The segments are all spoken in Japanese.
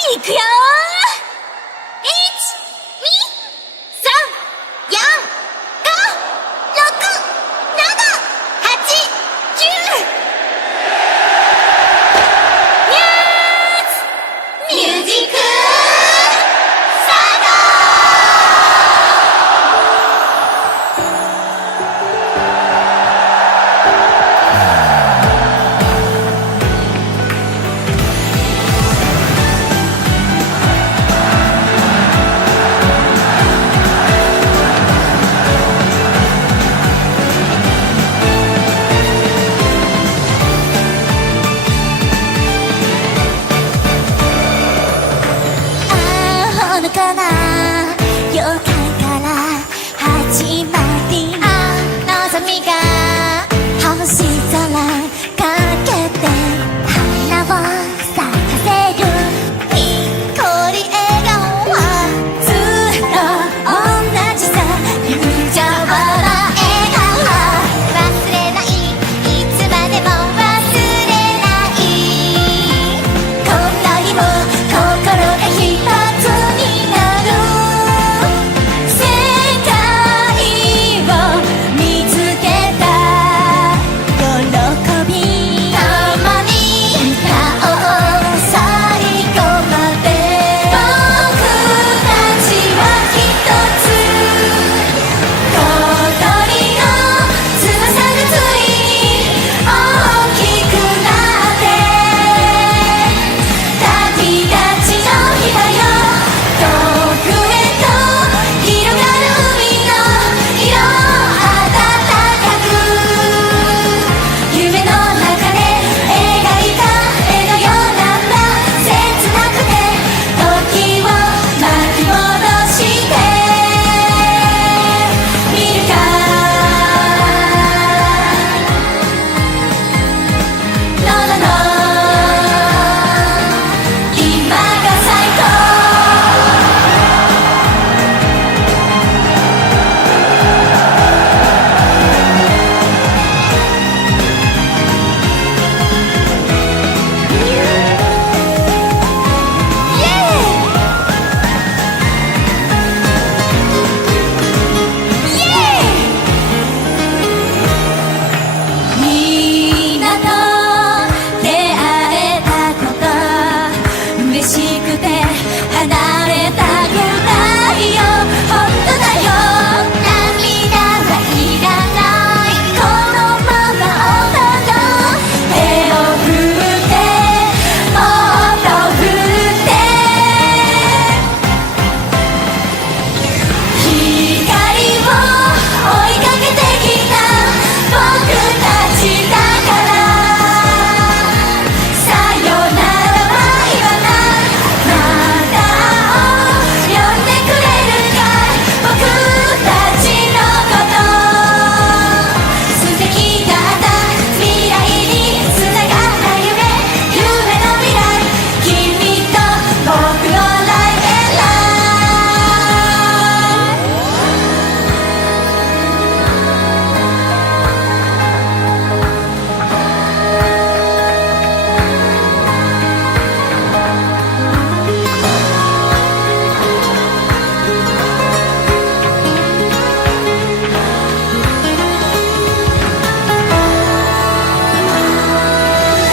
いくよー。ほのかな予感から始まり、望みが星空かけて花を咲かせるにっこり笑顔はずっと同じさ。友情の笑顔忘れない、いつまでも忘れない。こんなにも心が一つになる世界を見つけた喜び、共に歌おう最後まで。僕たちは一つ、小鳥の翼がついに大きくなって旅立ちの日だよ。遠くへと広がる海の色暖かく、夢の中で描いた絵のようなんだ。切なくて時を巻き戻してみるか。No no no 今が最高。みんなと出会えたこと、嬉しくて離れたくないよ。本当だよ。涙はいらない、このままお互い手を振ってもっと振って光を追いかけてきた僕たちだから。さよならは言わない、また呼んでくれるかい、僕たちのこと。素敵だった未来につながった夢、夢の未来、君と僕のライフラ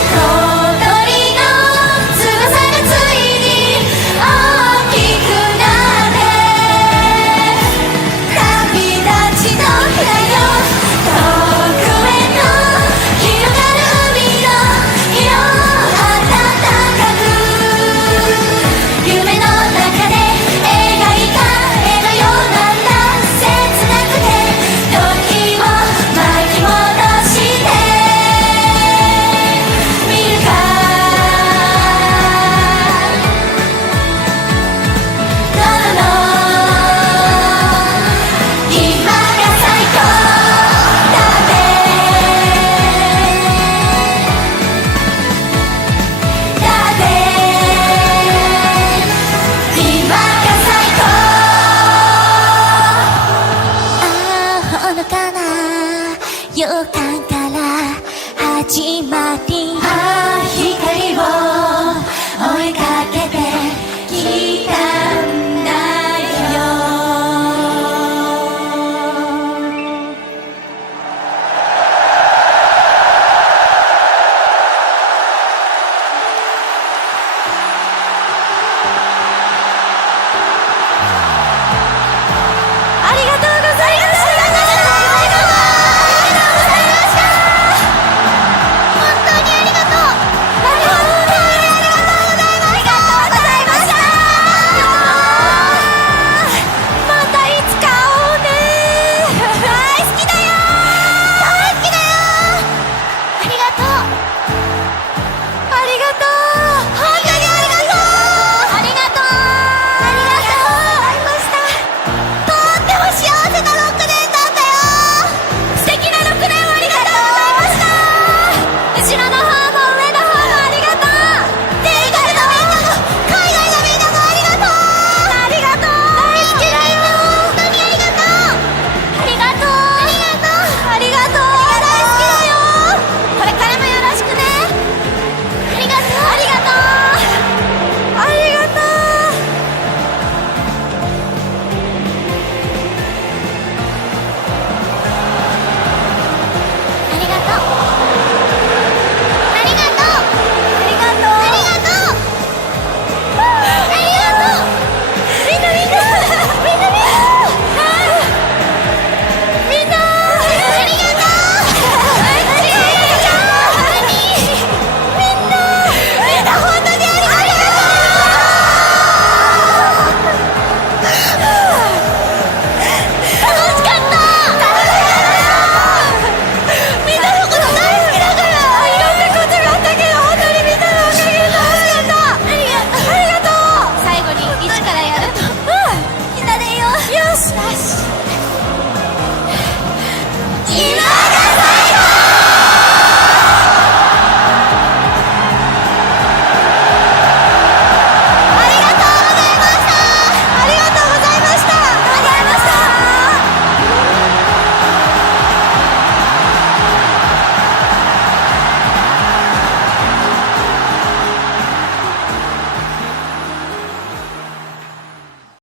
小鳥の翼がついに大きくなって旅立ちの日だよ。遠くへと広がる海の色暖かく、夢の中で描いた絵のようなんだ。切なくて時を巻き戻してみるか。No no no 今が最高だって今が最高。ほのかな予感から始まり、